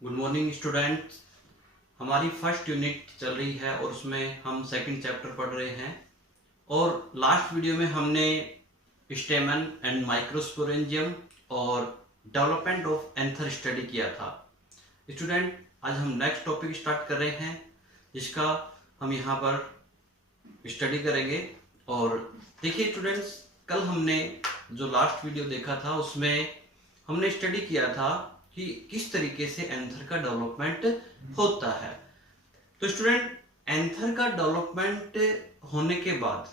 Good morning students. हमारी first unit चल रही है और उसमें हम सेकंड चैप्टर पढ़ रहे हैं। और लास्ट वीडियो में हमने स्टेमन एंड माइक्रोस्पोरेंजियम और डेवलपमेंट ऑफ एंथर स्टडी किया था। स्टूडेंट, आज हम नेक्स्ट टॉपिक स्टार्ट कर रहे हैं जिसका हम यहाँ पर स्टडी करेंगे। और देखिए स्टूडेंट्स, कल हमने जो लास्ट वीडियो देखा था उसमें हमने स्टडी किया था कि किस तरीके से एंथर का डेवलपमेंट होता है। तो स्टूडेंट, एंथर का डेवलपमेंट होने के बाद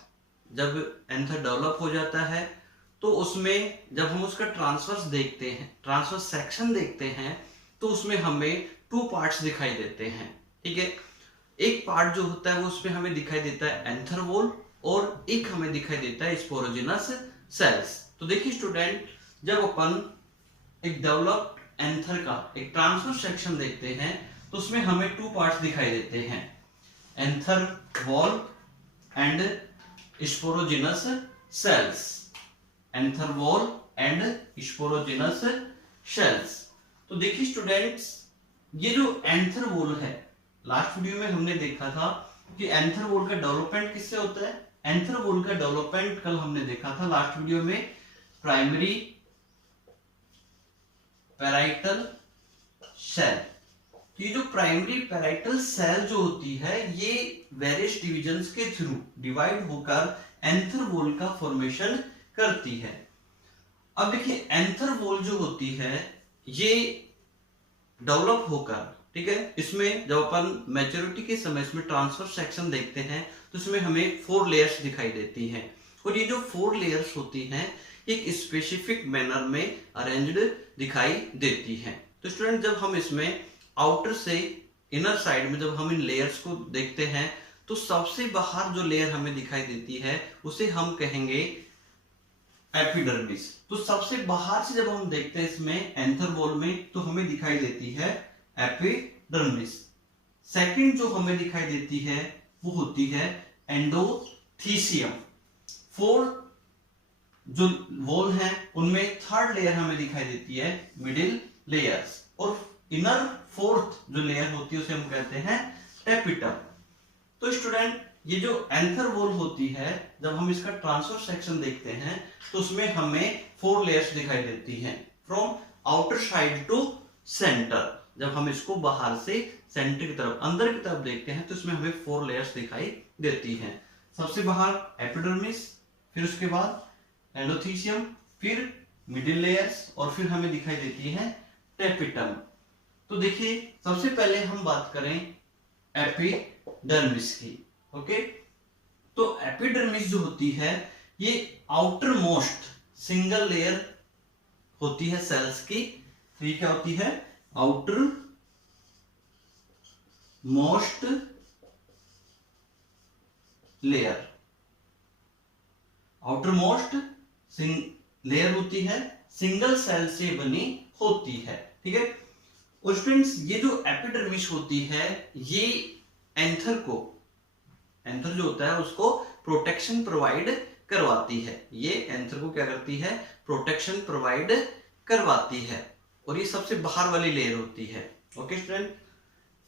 जब एंथर डेवलप हो जाता है तो उसमें जब हम उसका ट्रांसवर्स देखते हैं, ट्रांसवर्स सेक्शन देखते हैं, तो उसमें हमें टू पार्ट्स दिखाई देते हैं। ठीक है, एक पार्ट जो होता है वो उसमें हमें दिखाई देता है एंथर वॉल और एक हमें दिखाई देता है स्पोरोजिनस सेल्स। तो देखिए स्टूडेंट, जब अपन एक डेवलप्ड एंथर का एक ट्रांसवर्स सेक्शन देखते हैं तो उसमें हमें टू पार्ट्स दिखाई देते हैं, anther wall and sporogenous sales. Anther wall and sporogenous sales. तो देखिए स्टूडेंट्स, ये जो एंथर वॉल है, लास्ट वीडियो में हमने देखा था कि एंथर वॉल का डेवलपमेंट किससे होता है। एंथर वॉल का डेवलपमेंट कल हमने देखा था लास्ट वीडियो में, प्राइमरी पैराइटल सेल। तो ये जो प्राइमरी पैराइटल सेल जो होती है ये वेरियस डिविजन्स के थ्रू डिवाइड होकर एंथर वॉल का फॉर्मेशन करती है। अब देखिए, एंथर वॉल जो होती है ये डेवलप होकर, ठीक है, इसमें जब अपन मैच्योरिटी के समय इसमें ट्रांसफर सेक्शन देखते हैं तो इसमें हमें 4 लेयर्स दिखाई देती हैं। और ये जो 4 लेयर्स होती हैं एक स्पेसिफिक मैनर में अरेंज्ड दिखाई देती हैं। तो स्टूडेंट, जब हम इसमें आउटर से इनर साइड में जब हम इन लेयर्स को देखते हैं तो सबसे बाहर जो लेयर हमें दिखाई देती है उसे हम कहेंगे एपिडर्मिस। तो सबसे बाहर से जब हम देखते हैं इसमें एंथर वॉल में तो हमें दिखाई देती है एपिडर्मिस। सेकंड जो हमें दिखाई देती है वो होती है एंडोथीसियम। फोर्थ जो वॉल है उनमें थर्ड लेयर हमें दिखाई देती है मिडिल लेयर्स। और इनर फोर्थ जो लेयर होती है उसे हम कहते हैं टेपिटम। तो स्टूडेंट, ये जो एंथर वॉल होती है जब हम इसका ट्रांसफर सेक्शन देखते हैं तो उसमें हमें 4 लेयर्स दिखाई देती हैं, from outer side to centre. जब हम इसको बाहर से सेंटर की तरफ, अंदर की तरफ देखते हैं तो इसमें हमें 4 लेयर्स दिखाई देती हैं। सबसे बाहर एपिडर्मिस, फिर उसके बाद एंडोथीसियम, फिर मिडिल लेयर्स और फिर हमें दिखाई देती है टेपिटम। तो देखिए, सबसे पहले हम बात करें एपिडर्मिस की। ओके, तो एपिडर्मिस जो होती है ये आउटर मोस्ट सिंगल लेयर होती है सेल्स की। तो ये क्या होती है? Outer most layer, outer most layer होती है, सिंगल सेल से बनी होती है। ठीक है, और स्टूडेंट्स, ये जो एपिडर्मिस होती है ये एंथर को, एंथर जो होता है उसको प्रोटेक्शन प्रोवाइड करवाती है। ये एंथर को क्या करती है? प्रोटेक्शन प्रोवाइड करवाती है। और ये सबसे बाहर वाली लेयर होती है। ओके स्टूडेंट,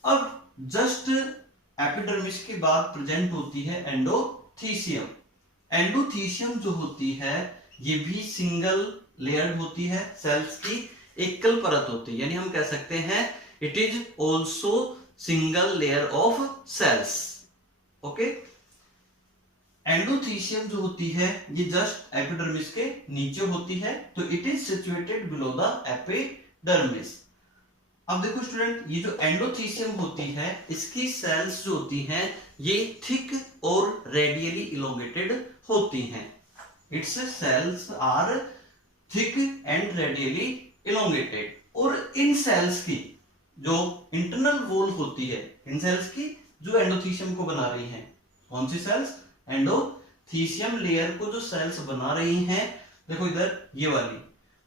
अब जस्ट एपिडर्मिस के बाद प्रेजेंट होती है एंडोथीसियम। एंडोथीसियम जो होती है ये भी सिंगल लेयर्ड होती है, सेल्स की एकल परत होती है, यानी हम कह सकते हैं it is also single layer of cells. Okay, endothecium जो होती है ये जस्ट एपिडर्मिस के नीचे होती है, तो it is situated below the epidermis. अब देखो स्टूडेंट, ये जो एंडोथीसियम होती है इसकी सेल्स जो होती हैं ये थिक और रेडियली इलोंगेटेड होती हैं। Its cells are thick and radially elongated. और इन सेल्स की जो इंटरनल वॉल होती है, इन सेल्स की जो एंडोथीसियम को बना रही हैं, कौन सी सेल्स? एंडोथीसियम लेयर को जो सेल्स बना रही हैं, देखो इधर ये वाली,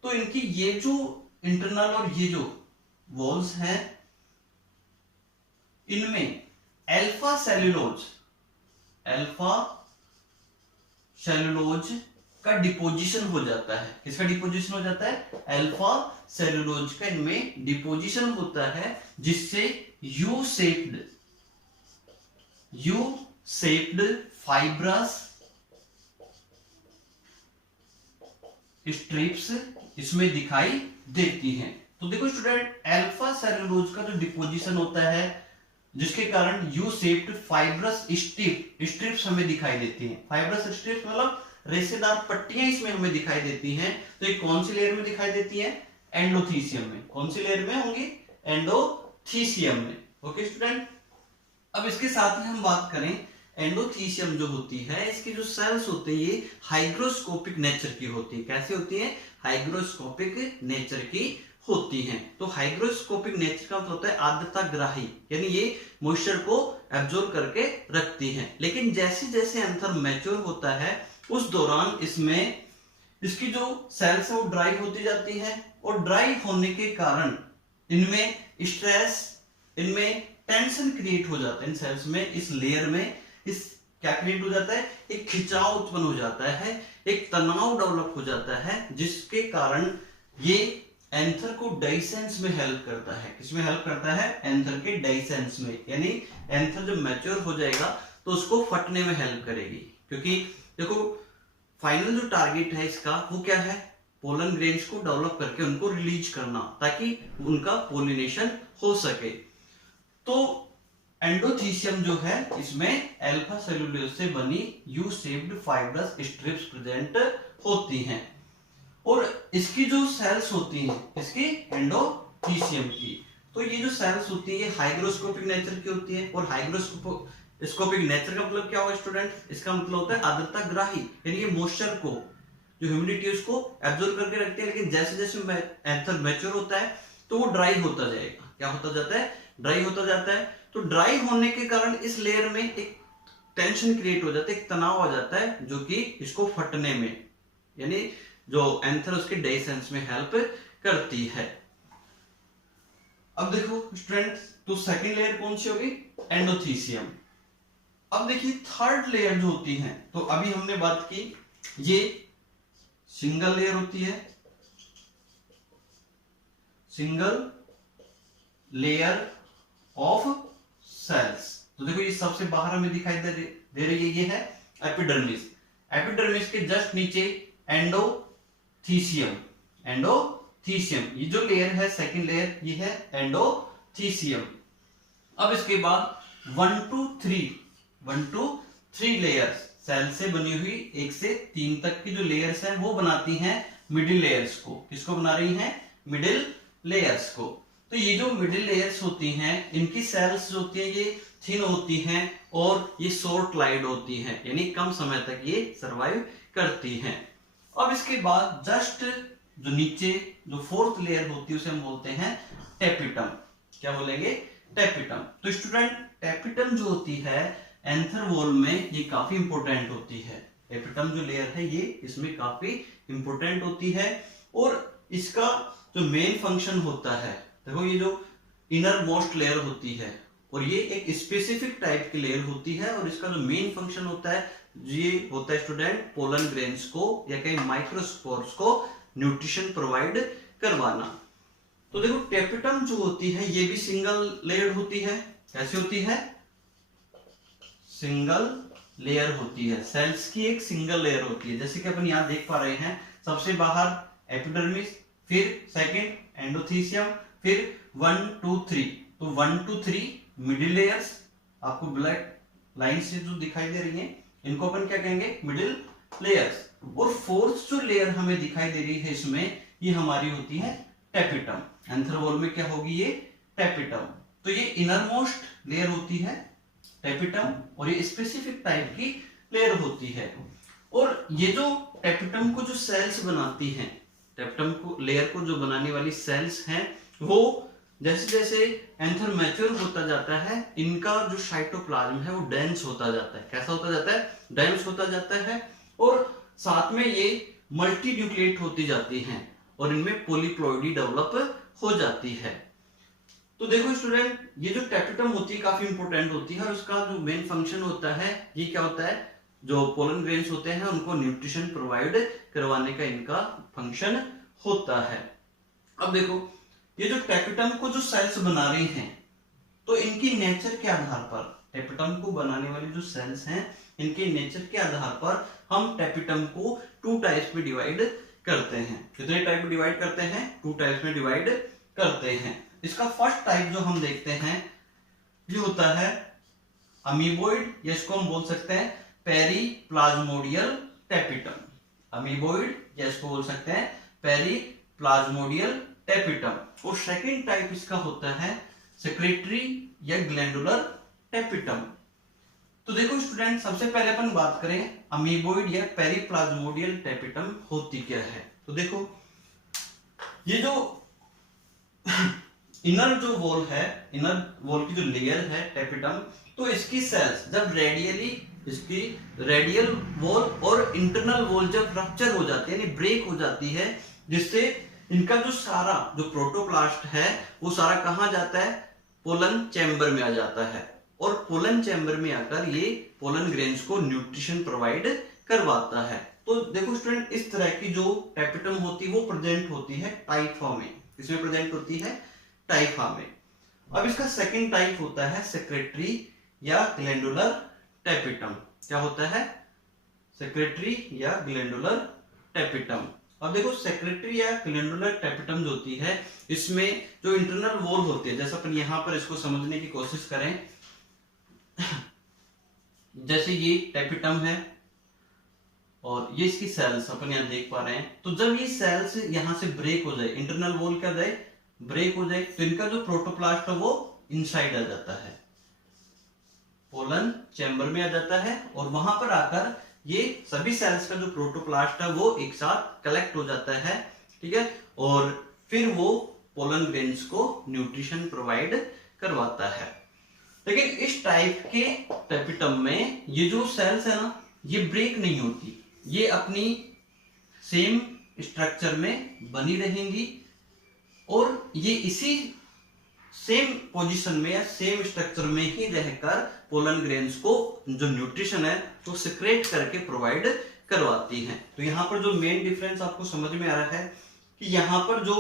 तो इनकी ये जो इंटरनल और ये जो वॉल्स हैं इनमें अल्फा सेल्यूलोज का डिपोजिशन हो जाता है। किसका डिपोजिशन हो जाता है? अल्फा सेलुलोज का इनमें डिपोजिशन होता है, जिससे यू शेप्ड फाइब्रस स्ट्रिप्स इसमें दिखाई देती हैं। तो देखो स्टूडेंट, अल्फा सेलुलोज का जो डिपोजिशन होता है, जिसके कारण यू शेप्ड फाइब्रस स्ट्रिप्स हमें दिखाई देती हैं। फाइब्रस स्ट्रिप्स मतलब रेशेदार पट्टियां इसमें हमें दिखाई देती हैं। तो ये कौन सी लेयर में दिखाई देती है? एंडोथीसियम में। कौन सी लेयर में होंगी? एंडोथीसियम में। ओके स्टूडेंट, अब इसके साथ में हम बात करें, एंडोथीसियम जो होती है, इसकी जो सेल्स होते हैं ये हाइग्रोस्कोपिक नेचर की होती है। कैसी होती है? हाइग्रोस्कोपिक नेचर की होती हैं। तो हाइग्रोस्कोपिक नेचर का मतलब होता है आर्द्रता ग्राही, यानी ये मॉइस्चर को एब्जॉर्ब करके रखती हैं। लेकिन जैसे जैसे एंथर मैच्योर होता है, उस दौरान इसमें इसकी जो सेल्स है वो ड्राई होती जाती है, और ड्राई होने के कारण इनमें स्ट्रेस, इनमें टेंशन क्रिएट हो जाता है। इन सेल्स में, इस लेयर में इस क्या क्रिएट हो जाता है? एक खिंचाव उत्पन्न हो जाता है, एक तनाव डेवलप हो जाता है, जिसके कारण ये एंथर को डाइसेंस में हेल्प करता है। किसमें हेल्प करता है? एंथर के डाइसेंस में, यानी एंथर जब मैच्योर हो जाएगा तो उसको फटने में हेल्प करेगी। क्योंकि देखो, फाइनल जो टारगेट है इसका वो क्या है? पोलन ग्रेन्स को डेवलप करके उनको रिलीज करना, ताकि उनका पोलिनेशन हो सके। तो एंडोथीसियम जो है, इसमें अल्फा सेलुलोज से बनी U shaped fibrous strips present होती हैं। और इसकी जो सेल्स होती हैं, इसकी एंडोथीसियम की, तो ये जो सेल्स होती है ये हाइग्रोस्कोपिक नेचर की होती है। और हाइग्रोस्कोपिक नेचर का मतलब क्या होगा स्टूडेंट? इसका मतलब होता है आर्द्रता ग्राही, यानी ये मॉइस्चर को, जो ह्यूमिडिटी है उसको एब्जॉर्ब करके रखते हैं। लेकिन जैसे जैसे एंथर मैच्योर होता है तो वो ड्राई होता जाएगा। क्या होता जाता है? ड्राई होता जाता है। तो ड्राई होने के कारण इस लेयर में एक टेंशन क्रिएट हो जाता है, एक तनाव आ जाता है, जो कि इसको फटने में, यानी जो एंथर उसके डाइसेंस में हेल्प करती है। अब देखो स्टूडेंट, तो सेकंड लेयर कौन सी होगी? एंडोथीसियम। अब देखिए थर्ड लेयर जो होती है, तो अभी हमने बात की ये सिंगल लेयर होती है, सिंगल लेयर ऑफ सेल्स। तो देखो ये सबसे बाहर हमें दिखाई दे रही है, ये है एपिडर्मिस। एपिडर्मिस के जस्ट नीचे एंडोथीसियम। एंडोथीसियम ये जो लेयर है, सेकंड लेयर, ये है एंडोथीसियम। अब इसके बाद 1 to 3 लेयर्स सेल से बनी हुई 1 से 3 तक की जो लेयर्स हैं वो बनाती हैं मिडिल लेयर्स को। किसको बना रही हैं? मिडिल लेयर्स को। तो ये जो मिडिल लेयर्स होती हैं, इनकी सेल्स जो होती हैं ये थिन होती हैं और ये शॉर्ट लाइव्ड होती हैं, यानी कम समय तक ये सरवाइव करती हैं। अब इसके बाद जस्ट जो नीचे जो फोर्थ लेयर होती है उसे हम बोलते हैं टेपिटम। क्या बोलेंगे? टेपिटम। तो स्टूडेंट, टेपिटम जो होती है एंथर वॉल में ये काफी इंपॉर्टेंट होती है। टेपिटम जो लेयर है ये इसमें काफी इंपॉर्टेंट होती है, और इसका जो मेन फंक्शन होता है, देखो ये जो इनर मोस्ट लेयर होती है, और ये एक स्पेसिफिक टाइप की लेयर होती है, और इसका जो मेन फंक्शन होता है ये होता है स्टूडेंट पोलन ग्रेन्स को या कई माइक्रोस्पोर्स को न्यूट्रिशन प्रोवाइड करवाना। तो देखो टेपिटम जो होती है ये भी सिंगल लेयर होती है। कैसी होती है? सिंगल लेयर होती है। सेल्स की एक सिंगल लेयर होती है, जैसे कि अपन यहां देख पा रहे हैं, सबसे बाहर एपिडर्मिस, फिर सेकंड एंडोथीसियम, फिर 1 2 3। तो 1 2 3 मिडिल लेयर्स आपको ब्लैक लाइन से जो दिखाई दे रही हैं, इनको अपन क्या कहेंगे? Middle layers. और फोर्थ जो लेयर हमें दिखाई दे रही है इसमें, ये हमारी होती है टेपिटम। एंथर वॉल में क्या होगी? ये टेपिटम। तो ये इनर मोस्ट लेयर होती है टेपिटम, और ये स्पेसिफिक टाइप की लेयर होती है। और ये जो टेपिटम को जो सेल्स बनाती हैं, टेपिटम को लेयर को जो बनाने वाली सेल्स हैं, वो जैसे जैसे एंथर मैच्योर होता जाता है, इनका जो साइटोप्लाज्म है वो डेंस होता जाता है। कैसा होता जाता है? डेंस होता जाता है, और साथ में ये मल्टी न्यूक्लिएट होती जाती हैं, और इनमें पॉलीप्लॉइडी डेवलप हो जाती है। तो देखो स्टूडेंट, ये जो टेपिटम होती है काफी इंपॉर्टेंट होती है, और उसका जो मेन फंक्शन होता है ये क्या होता है? जो पोलन ग्रेन्स होते हैं उनको न्यूट्रिशन प्रोवाइड करवाने का इनका फंक्शन होता है। अब देखो ये जो टेपिटम को जो सेल्स बना रही हैं, तो इनकी नेचर के आधार पर, टेपिटम को बनाने वाली जो सेल्स हैं इनके नेचर के आधार पर हम टेपिटम को 2 टाइप्स में डिवाइड करते हैं। कितने टाइप में डिवाइड करते हैं? 2 टाइप्स में डिवाइड करते हैं। इसका फर्स्ट टाइप जो हम देखते हैं ये होता है अमीबोइड, या इसको हम बोल सकते हैं पेरीप्लाज्मोडियल टेपिटम। अमीबोइड या इसको बोल सकते हैं पेरीप्लाज्मोडियल टेपिटम। और सेकंड टाइप इसका होता है सेक्रेटरी या ग्लैंडुलर टेपिटम। तो देखो स्टूडेंट, सबसे पहले अपन बात करें अमीबोइड या पेरीप्लाज्मोडियल टेपिटम होती क्या है। तो देखो ये जो इनर जो वॉल है, इनर वॉल की जो लेयर है टेपिटम, तो इसकी सेल्स जब रेडियली, इसकी रेडियल वॉल और इंटरनल वॉल जब रप्चर हो जाती है यानी ब्रेक हो जाती है, जिससे इनका जो सारा जो प्रोटोप्लास्ट है वो सारा कहां जाता है? पोलन चैम्बर में आ जाता है। और पोलन चैम्बर में आकर ये पोलन ग्रेन्स को न्यूट्रिशन प्रोवाइड करवाता है। तो देखो स्टूडेंट, इस तरह की जो टेपिटम होती है वो प्रेजेंट होती है टाइफा में। किसमें प्रेजेंट होती है? टाइफा में। अब इसका सेकंड टाइप होता है सेक्रेटरी या ग्लैंडुलर टेपिटम। क्या होता है? सेक्रेटरी या ग्लैंडुलर टेपिटम। अब देखो सेक्रेटरी या ग्लैंडुलर टेपिटम जो होती है, इसमें जो इंटरनल वॉल होती है, जैसे अपन यहां पर इसको समझने की कोशिश करें, जैसे ये टेपिटम है और ये इसकी सेल्स अपन यहां देख पा रहे हैं। तो जब ये सेल्स यहां से ब्रेक हो जाए, इंटरनल वॉल क्या जाए? ब्रेक हो जाए, तो इनका जो प्रोटोप्लास्ट है वो इनसाइड आ जाता है, पोलन चैम्बर में आ जाता है। और वहां पर आकर ये सभी सेल्स का जो प्रोटोप्लास्ट है वो एक साथ कलेक्ट हो जाता है, ठीक है। और फिर वो पोलन ग्रेन्स को न्यूट्रिशन प्रोवाइड करवाता है। लेकिन इस टाइप के टेपिटम में ये जो सेल्स है ना, ये ब्रेक नहीं होती, ये अपनी सेम स्ट्रक्चर में बनी रहेंगी और ये इसी सेम पोजीशन में या सेम स्ट्रक्चर में ही रहकर पोलन ग्रेन्स को जो न्यूट्रिशन है तो सिक्रेट करके प्रोवाइड करवाती हैं। तो यहाँ पर जो मेन डिफरेंस आपको समझ में आ रहा है कि यहाँ पर जो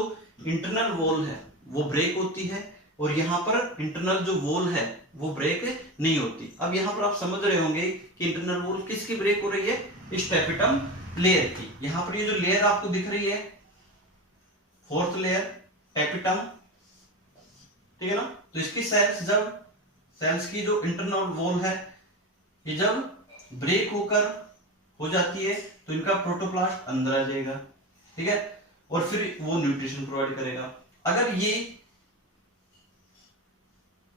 इंटरनल वॉल है वो ब्रेक होती है और यहाँ पर इंटरनल जो वॉल है वो ब्रेक नहीं होती। अब यहाँ पर आप समझ रहे होंगे कि इंटरनल वॉल किसकी ब्रेक हो रही है? इस टेपिटम लेयर की। यहाँ पर ये जो लेयर आपको दिख रही है, फोर्थ लेयर टेपिटम, ठीक है ना। तो इसकी सेल्स, जब सेल्स की जो इंटरनल वॉल है ये जब ब्रेक होकर हो जाती है तो इनका प्रोटोप्लास्ट अंदर आ जाएगा, ठीक है, और फिर वो न्यूट्रिशन प्रोवाइड करेगा। अगर ये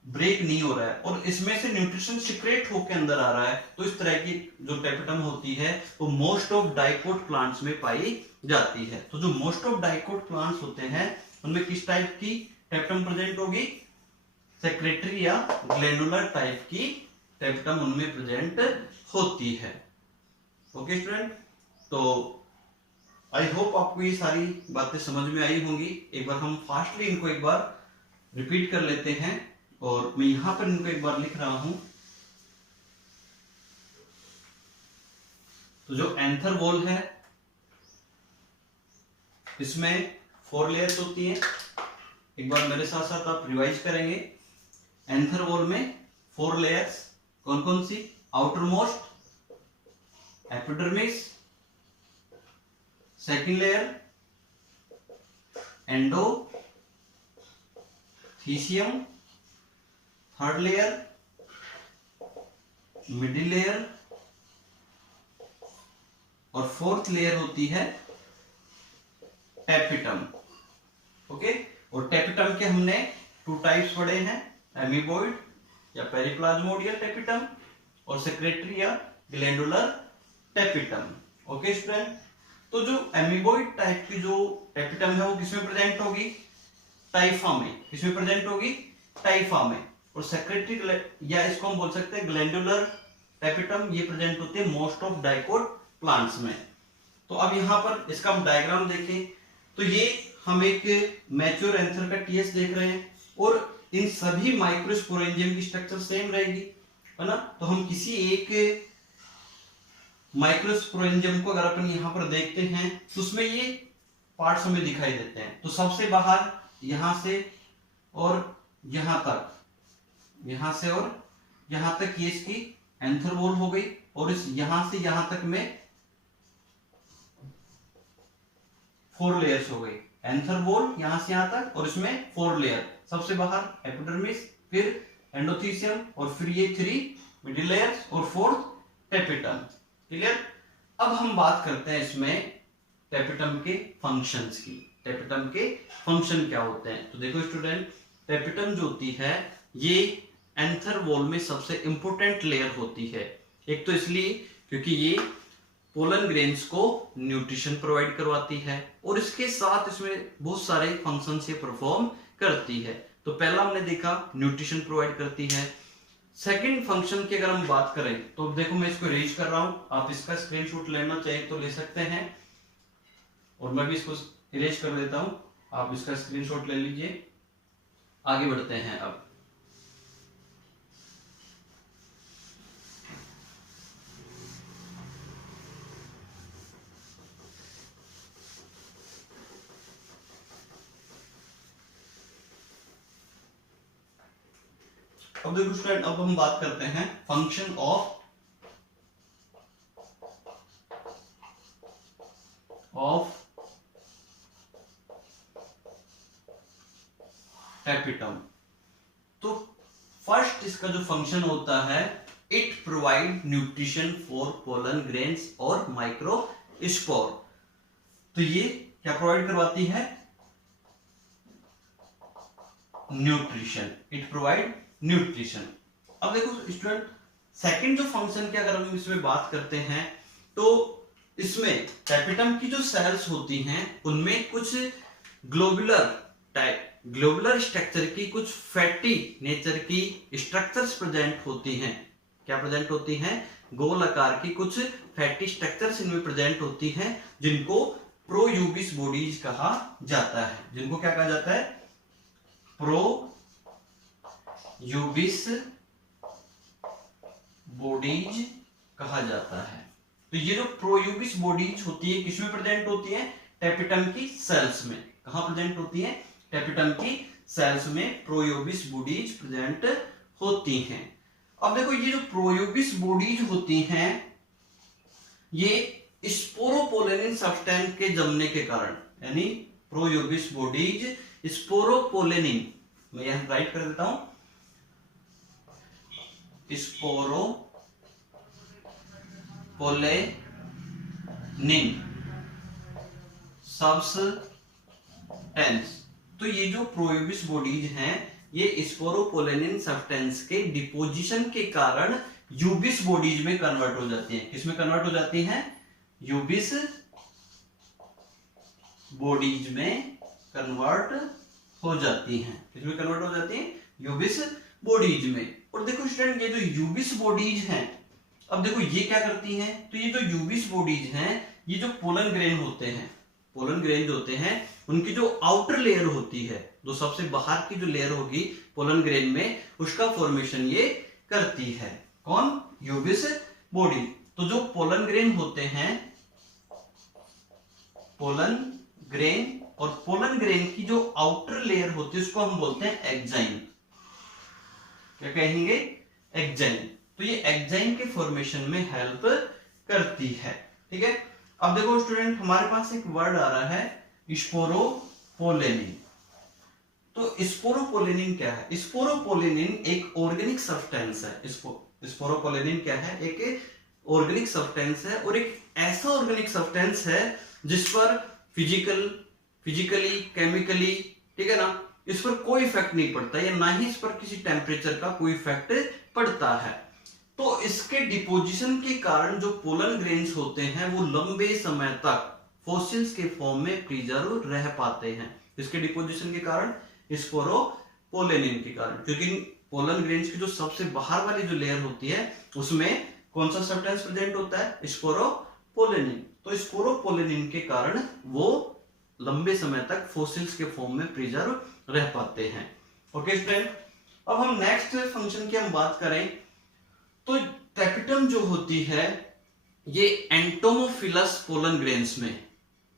ब्रेक नहीं हो रहा है और इसमें से न्यूट्रिशन सिक्रेट होकर अंदर आ रहा है, तो इस तरह की जो टेपिटम होती है वो मोस्ट ऑफ डाइकोट प्लांट्स में पाई जाती है। तो जो मोस्ट ऑफ डाइकोट प्लांट्स होते हैं उनमें किस टाइप की टेपिटम प्रेजेंट होगी? सेक्रेटरी या ग्लैंडुलर टाइप की टेपिटम उनमें प्रेजेंट होती है। ओके स्टूडेंट, तो आई होप आपको ये सारी बातें समझ में आई होंगी। एक बार हम फास्टली इनको एक बार रिपीट कर लेते हैं और मैं यहां पर इनको एक बार लिख रहा हूं। तो जो एंथर वॉल है इसमें 4 लेयर्स होती हैं। एक बार मेरे साथ साथ आप रिवाइज करेंगे। एंथर वॉल में 4 लेयर्स कौन कौन सी? Outermost epidermis, second layer endothecium, third layer middle layer और फोर्थ लेयर होती है टेपिटम। ओके, और टेपिटम के हमने 2 टाइप्स पढ़े हैं, एमीबोइड या पेरिप्लाज्मोडियल टेपिटम और सेक्रेटरी या ग्लैंडुलर टेपिटम। ओके स्टूडेंट, तो जो एमीबोइड टाइप की जो टेपिटम है वो किसमें प्रेजेंट होगी? टाइफा में। किसमें प्रेजेंट होगी? टाइफा में। और सेक्रेटरी या इसको हम बोल सकते हैं ग्लैंडुलर टेपिटम, ये प्रेजेंट होते हैं मोस्ट ऑफ डाइकोट प्लांट्स में। तो अब यहाँ पर इसका हम डायग्राम देखें तो ये हम एक मैच्योर एंथर का टीएस देख रहे हैं और इन सभी माइक्रोस्पोरेंजियम की स्ट्रक्चर सेम रहेगी, है ना। तो हम किसी एक माइक्रोस्पोरेंजियम को अगर अपन यहाँ पर देखते हैं तो उसमें ये पार्ट्स हमें दिखाई देते हैं। तो सबसे बाहर यहां से और यहां तक, यहां से और यहां तक ये इसकी एंथर वॉल हो गई, और इस यहां से यहां तक में 4 लेयर्स हो गई। एंथर वॉल यहां से यहां तक और इसमें 4 लेयर, सबसे बाहर एपिडर्मिस, फिर एंडोथीसियम, और फिर ये 3 मिडिल लेयर्स, और 4th टेपिटम। क्लियर। अब हम बात करते हैं इसमें टेपिटम के फंक्शंस की। टेपिटम के फंक्शन क्या होते हैं? तो देखो स्टूडेंट, टेपिटम जो होती है ये एंथर वॉल में सबसे इंपॉर्टेंट लेयर होती है। एक तो इसलिए क्योंकि ये पोलन ग्रेन्स को न्यूट्रिशन प्रोवाइड करवाती है, और इसके साथ इसमें बहुत सारे फंक्शन से परफॉर्म करती है। तो पहला हमने देखा न्यूट्रिशन प्रोवाइड करती है। सेकंड फंक्शन की अगर हम बात करें तो देखो मैं इसको इरेज कर रहा हूं, आप इसका स्क्रीनशॉट लेना चाहिए तो ले सकते हैं, और मैं भी इसको इरेज कर देता हूं, आप इसका स्क्रीनशॉट ले लीजिए। आगे बढ़ते हैं। अब देखो स्टूडेंट, अब हम बात करते हैं फंक्शन ऑफ टेपिटम। तो फर्स्ट इसका जो फंक्शन होता है, it provide nutrition for pollen grains और माइक्रोस्पोर। तो ये क्या प्रोवाइड करवाती है? न्यूट्रिशन। It provide nutrition. अब देखो स्टूडेंट, सेकंड जो फंक्शन की अगर हम इसमें बात करते हैं तो इसमें टेपिटम की जो सेल्स होती हैं उनमें कुछ ग्लोबुलर स्ट्रक्चर की, कुछ फैटी नेचर की स्ट्रक्चर्स प्रेजेंट होती हैं। क्या प्रेजेंट होती हैं? गोल आकार की कुछ फैटी स्ट्रक्चर्स इनमें प्रेजेंट होती हैं, जिनको प्रोयूबिस बॉडीज कहा जाता है। जिनको क्या कहा जाता है? प्रोयूबिस बॉडीज कहा जाता है। तो ये जो प्रोयूबिस बॉडीज होती है किसमें प्रेजेंट होती है? टेपिटम की सेल्स में। कहां प्रेजेंट होती है? टेपिटम की सेल्स में प्रोयूबिस बॉडीज प्रेजेंट होती हैं। अब देखो, ये जो प्रोयूबिस बॉडीज होती हैं ये स्पोरोपोलेनिन सब्सटेंस के जमने के कारण, यानी प्रोयूबिस बॉडीज स्पोरोपोलेनिन, मैं यहां राइट कर देता हूं, स्पोरोपोलेनिन सब्सटेंस। तो ये जो प्रोयूबिस बॉडीज हैं ये स्पोरोपोलेनिन सब्सटेंस के डिपोजिशन के कारण यूबिस बॉडीज में कन्वर्ट हो जाती हैं। किसमें कन्वर्ट हो जाती हैं? यूबिस बॉडीज में कन्वर्ट हो जाती हैं। किसमें कन्वर्ट हो जाती हैं? यूबिस बॉडीज में। और देखो स्टूडेंट, ये जो यूबिस बॉडीज हैं, अब देखो ये क्या करती हैं? तो ये जो यूबिस बॉडीज हैं ये जो पोलन ग्रेन होते हैं, पोलन ग्रेन जो होते हैं उनकी जो आउटर लेयर होती है, जो सबसे बाहर की जो लेयर होगी पोलन ग्रेन में, उसका फॉर्मेशन ये करती है। कौन? यूबिस बॉडी। तो जो पोलन ग्रेन होते हैं, पोलन ग्रेन, और पोलन ग्रेन की जो आउटर लेयर होती है उसको हम बोलते हैं एक्साइन। क्या कहेंगे? एक्साइन। तो ये एक्साइन के फॉर्मेशन में हेल्प करती है। ठीक है। अब देखो स्टूडेंट, हमारे पास एक वर्ड आ रहा है स्पोरोपोलेनिन। तो स्पोरोपोलेनिन क्या है? स्पोरोपोलेनिन एक ऑर्गेनिक सब्सटेंस है। स्पोरोपोलेनिन क्या है? एक ऑर्गेनिक सब्सटेंस है, और एक ऐसा ऑर्गेनिक सब्सटेंस है जिस पर फिजिकली, केमिकली, ठीक है ना, इस पर कोई इफेक्ट नहीं पड़ता, या ना ही इस पर किसी टेम्परेचर का कोई इफेक्ट पड़ता है। तो इसके डिपोजिशन के कारण जो पोलन ग्रेन्स होते हैं वो लंबे समय तक फॉसिल्स के फॉर्म में प्रिजर्व रह पाते हैं। इसके डिपोजिशन के कारण, स्पोरोपोलेनिन के कारण, क्योंकि पोलन ग्रेन्स की जो सबसे बाहर वाली जो लेयर होती है उसमें कौन सा सब्सटेंस प्रेजेंट होता है? स्पोरोपोलेनिन। तो स्पोरोपोलेनिन के कारण वो लंबे समय तक फॉसिल्स के फॉर्म में प्रिजर्व रह पाते हैं। ओके स्टूडेंट, अब हम नेक्स्ट फंक्शन की हम बात करें तो टेपिटम जो होती है ये एंटोमोफिलस पोलन ग्रेन्स में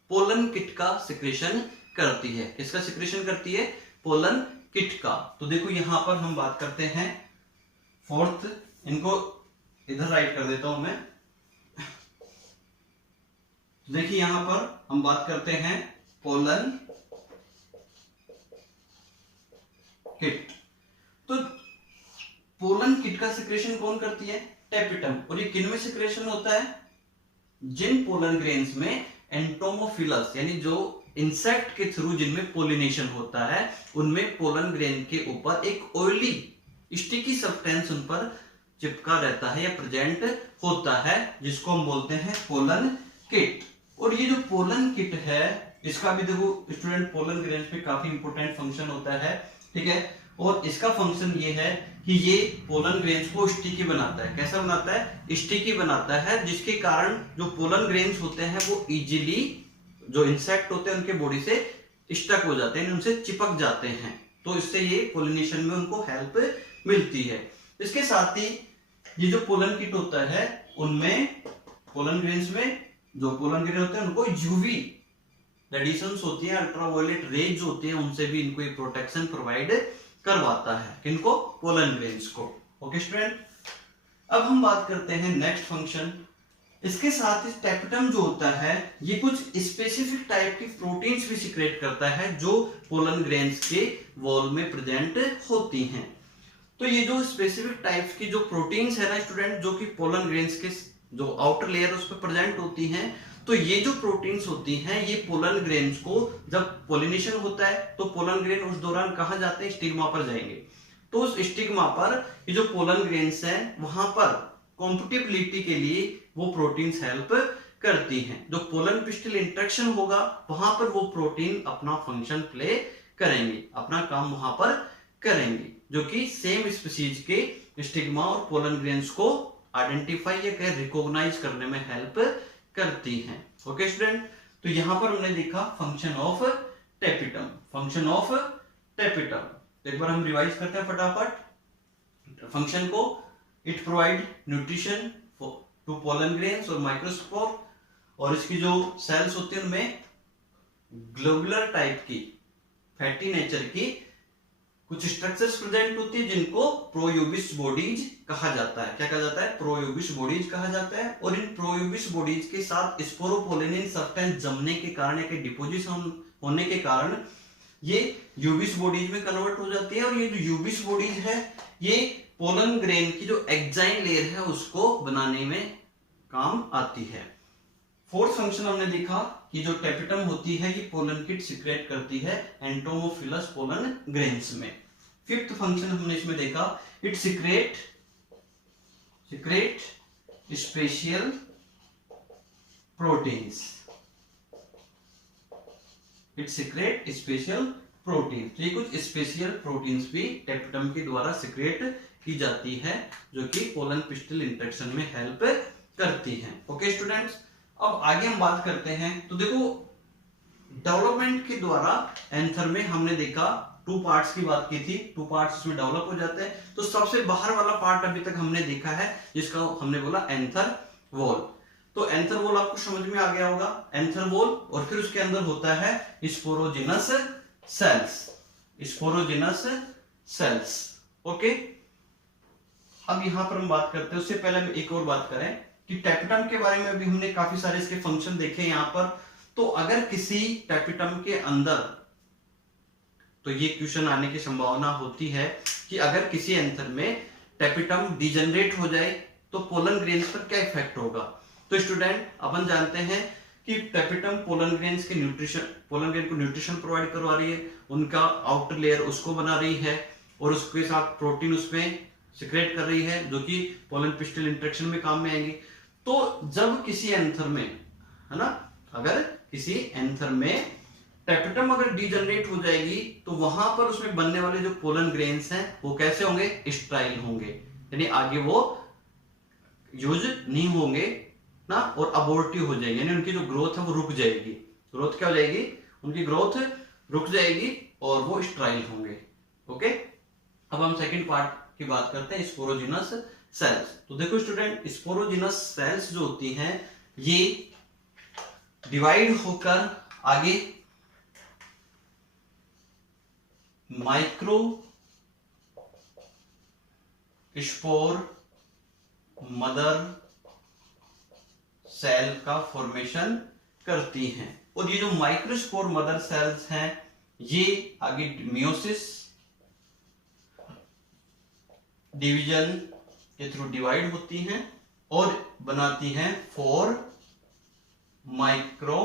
पोलन किट का सिक्रेशन करती है। किसका सिक्रेशन करती है? पोलन किट का। तो देखो यहां पर हम बात करते हैं फोर्थ, इनको इधर राइट कर देता हूं मैं। देखिए यहां पर हम बात करते हैं पोलन किट। तो पोलन किट का सिक्रेशन कौन करती है? टेपिटम। और ये किन में सिक्रेशन होता है? जिन पोलन ग्रेन्स में एंटोमोफिलस यानी जो इंसेक्ट के थ्रू जिनमें पोलिनेशन होता है, उनमें पोलन ग्रेन के ऊपर एक ऑयली स्टिकी सब्सटेंस उन पर चिपका रहता है या प्रेजेंट होता है, जिसको हम बोलते हैं पोलन किट। और ये जो पोलन किट है, इसका भी देखो स्टूडेंट पोलन ग्रेन्स पे काफी इंपॉर्टेंट फंक्शन होता है, ठीक है। और इसका फंक्शन ये है कि ये पोलन ग्रेन्स को स्टिकी बनाता है। कैसा बनाता है? स्टिकी बनाता है, जिसके कारण जो पोलन ग्रेन्स होते हैं वो इजीली जो इंसेक्ट होते हैं उनके बॉडी से स्टक हो जाते हैं, उनसे चिपक जाते हैं। तो इससे ये पोलिनेशन में उनको हेल्प मिलती है। इसके साथ ही ये जो पोलन किट होता है, उनमें पोलन ग्रेन्स में जो पोलन ग्रेन होते हैं उनको यूवी रेडिएशंस होती है, अल्ट्रावायलेट रेज होती है, उनसे भी इनको एक प्रोटेक्शन प्रोवाइड करवाता है। किनको? पोलन ग्रेन्स को। ओके स्टूडेंट, अब हम बात करते हैं नेक्स्ट फंक्शन। इसके साथ ही टेपिटम जो होता है ये कुछ स्पेसिफिक टाइप की प्रोटीन्स भी सिक्रेट करता है जो पोलन ग्रेन्स के वॉल में प्रेजेंट होती हैं। तो ये जो स्पेसिफिक टाइप्स की जो प्रोटीन्स है ना स्टूडेंट, जो कि पोलन ग्रेन्स के जो आउटर लेयर उस पर प्रेजेंट होती हैं, तो ये जो प्रोटीन्स होती हैं ये पोलन ग्रेन्स को जब पोलिनेशन होता है तो पोलन ग्रेन उस दौरान कहां जाते हैं? स्टिग्मा पर जाएंगे। तो उस स्टिग्मा पर ये जो पोलन ग्रेन्स हैं वहां पर कॉम्पिटिबिलिटी के लिए वो प्रोटीन्स हेल्प करती हैं। जो पोलन पिस्टिल इंटरेक्शन होगा वहां पर वो प्रोटीन अपना फंक्शन प्ले करेंगे, अपना काम वहां पर करेंगे, जो कि सेम स्पीशीज के स्टिग्मा और पोलन ग्रेन्स को आइडेंटिफाई या रिकॉग्नाइज करने में हेल्प करती हैं। ओके स्टूडेंट, तो यहां पर हमने देखा function of tapetum. Function of tapetum एक बार हम रिवाइज करते हैं फटाफट फंक्शन को। It provide nutrition to pollen grains और माइक्रोस्पोर, और इसकी जो सेल्स होती हैं उनमें ग्लोबुलर टाइप की फैटी नेचर की कुछ स्ट्रक्चर्स प्रेजेंट होती है, जिनको प्रोयूबिस बॉडीज कहा जाता है। क्या कहा जाता है? प्रोयूबिस बॉडीज कहा जाता है। और इन प्रोयूबिस बॉडीज के साथ स्पोरोपोलिनिन सब्सटेंस जमने के कारण या डिपोजिशन होने के कारण ये यूबिस बॉडीज में कन्वर्ट हो जाती है। और ये जो यूबिस बॉडीज है ये पोलन ग्रेन की जो एक्साइन लेयर है उसको बनाने में काम आती है। फोर्थ फंक्शन हमने देखा कि जो टेपिटम होती है ये पोलन किट सिक्रेट करती है एंटोमोफिलस पोलन ग्रेन्स में। फिफ्थ फंक्शन हमने इसमें देखा it secrete special proteins. It secrete special protein. तो ये कुछ स्पेशल प्रोटीन्स भी टेपिटम के द्वारा सिक्रेट की जाती है, जो कि पोलन पिस्टिल इंटरेक्शन में हेल्प करती हैं। ओके स्टूडेंट्स, अब आगे हम बात करते हैं। तो देखो डेवलपमेंट के द्वारा एंथर में हमने देखा 2 पार्ट्स की बात की थी, 2 पार्ट्स इसमें डेवलप हो जाते हैं। तो सबसे बाहर वाला पार्ट अभी तक हमने देखा है जिसका हमने बोला एंथर वॉल। तो एंथर वॉल आपको समझ में आ गया होगा, एंथर वॉल, और फिर उसके अंदर होता है sporogenous sales. Sporogenous sales. Okay, अब यहां पर हम बात करते हैं, उससे पहले हम एक और बात करें कि टेपिटम के बारे में भी हमने काफी सारे इसके फंक्शन देखे यहां पर। तो अगर किसी टेपिटम के अंदर, तो ये क्वेश्चन आने की संभावना होती है कि अगर किसी एंथर में टेपिटम डिजनरेट हो जाए तो पोलन ग्रेन्स पर क्या इफेक्ट होगा। तो स्टूडेंट अपन जानते हैं कि टेपिटम पोलन ग्रेन्स के पोलन ग्रेन को न्यूट्रिशन प्रोवाइड करवा रही है, उनका आउटर लेयर उसको बना रही है, और उसके साथ प्रोटीन उसमें सिक्रेट कर रही है, जो कि पोलन पिस्टिल इंटरेक्शन में काम में आएंगी। तो जब किसी एंथर में, है ना, अगर किसी एंथर में टेपिटम अगर डिजनरेट हो जाएगी तो वहां पर उसमें बनने वाले जो पोलन ग्रेन्स हैं वो कैसे होंगे? स्टेराइल होंगे, यानी आगे वो यूज नहीं होंगे ना, और अबॉर्टिव हो जाएगी, यानी उनकी जो ग्रोथ है वो रुक जाएगी। ग्रोथ क्या हो जाएगी? उनकी ग्रोथ रुक जाएगी और वो स्टेराइल होंगे। ओके, अब हम सेकंड पार्ट की बात करते हैं, स्पोरोजिनस सेल्स। तो देखो स्टूडेंट, स्पोरोजिनस सेल्स जो होती हैं ये डिवाइड होकर आगे माइक्रो स्पोर मदर सेल का फॉर्मेशन करती हैं। और ये जो माइक्रोस्पोर मदर सेल्स हैं ये आगे मियोसिस डिवीजन के थ्रू डिवाइड होती हैं और बनाती हैं 4 माइक्रो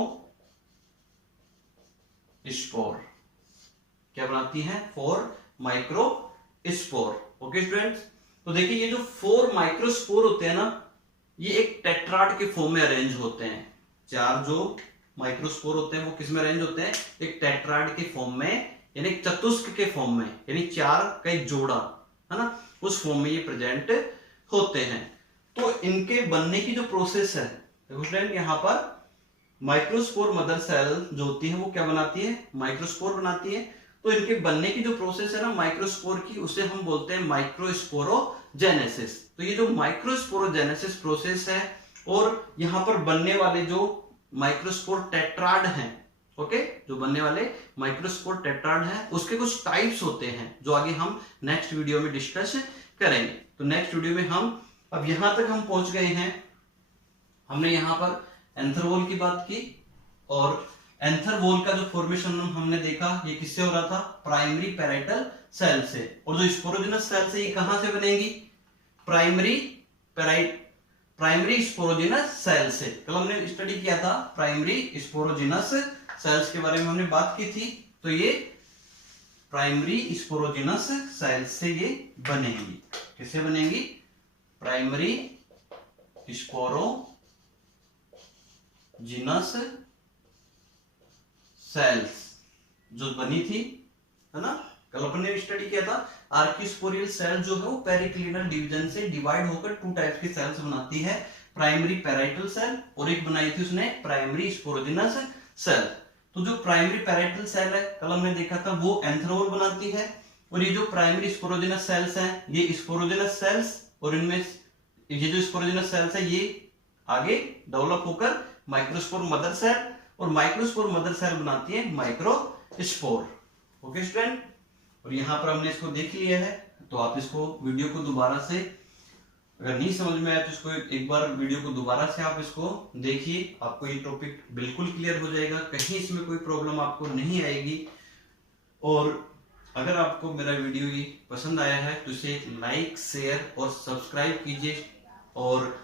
स्पोर। क्या बनाती हैं? 4 माइक्रो स्पोर। ओके स्टूडेंट्स, तो देखिए ये जो 4 माइक्रोस्पोर होते हैं ना, ये एक टेट्राड के फॉर्म में अरेंज होते हैं। 4 जो माइक्रोस्पोर होते हैं वो किस में अरेंज होते हैं? एक टेट्राड के फॉर्म में, यानी एक चतुष्क के फॉर्म में, यानी 4 का एक जोड़ा, है ना, उस फॉर्म में ये प्रेजेंट होते हैं। तो इनके बनने की जो प्रोसेस है, देखो स्टूडेंट यहाँ पर माइक्रोस्पोर मदर सेल जो होती है वो क्या बनाती है? माइक्रोस्पोर बनाती है। तो इनके बनने की जो प्रोसेस है ना माइक्रोस्पोर की, उसे हम बोलते हैं माइक्रोस्पोरोजेनेसिस। तो ये जो माइक्रोस्पोरोजेनेसिस प्रोसेस है और यहाँ पर बनने वाले जो माइक्रोस्पोर टेट्राड हैं, ओके, जो बनने वाले माइक्रोस्पोर टेट्राड हैं उसके कुछ टाइप्स होते हैं जो आगे हम नेक्स्ट वीडियो में डिस्कस करेंगे। तो नेक्स्ट वीडियो में हम अब यहां तक हम पहुंच गए हैं। हमने यहां पर एंथर वॉल की बात की और एंथर वॉल का जो फॉर्मेशन हमने देखा ये किससे हो रहा था? प्राइमरी पैराइटल सेल से। और जो स्पोरोजिनस सेल से ये कहां से बनेगी? प्राइमरी स्पोरोजिनस सेल से। कल हमने स्टडी किया था प्राइमरी स्पोरोजिनस सेल्स के बारे में हमने बात की थी। तो ये प्राइमरी स्पोरोजिनस सेल से ये बनेंगी। किससे बनेंगी? प्राइमरी स्पोरोजिनस सेल्स जो बनी थी, है ना, कल अपन ने स्टडी किया था। आर्किस्पोरियल सेल जो है वो पेरिक्लिनल डिवीजन से डिवाइड होकर 2 टाइप्स की सेल्स बनाती है, प्राइमरी पैराइटल सेल और एक बनाई थी उसने प्राइमरी स्पोरोजिनस सेल। तो जो प्राइमरी पैराइटल सेल है कल हमने देखा था वो एंथर वॉल बनाती है और ये जो प्राइमरी स्पोरोजिनस सेल्स हैं ये स्पोरोजिनस सेल्स, और इनमें ये जो स्पोरोजिनस सेल्स है ये आगे डेवलप होकर माइक्रोस्पोर मदर सेल, और माइक्रोस्पोर मदर सेल बनाती है माइक्रोस्पोर। ओके स्टूडेंट, और यहां पर हमने इसको देख लिया है। तो आप इसको वीडियो को दोबारा से, अगर नहीं समझ में आया तो इसको एक बार वीडियो को दोबारा से आप इसको देखिए, आपको ये टॉपिक बिल्कुल क्लियर हो जाएगा, कहीं इसमें कोई प्रॉब्लम आपको नहीं आएगी। और अगर आपको मेरा वीडियो ये पसंद आया है तो इसे लाइक, शेयर और सब्सक्राइब कीजिए, और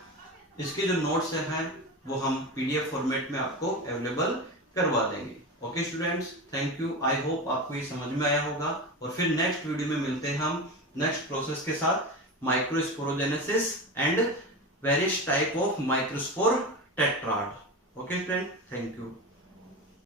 इसके जो नोट्स हैं वो हम पीडीएफ फॉर्मेट में आपको अवेलेबल करवा देंगे। Okay students, thank you. I hope आपको ये समझ में आया होगा, और फिर नेक्स्ट वीडियो में मिलते हैं हम नेक्स्ट प्रोसेस के साथ, microsporogenesis and various type of microspore tetrad. Okay student, thank you.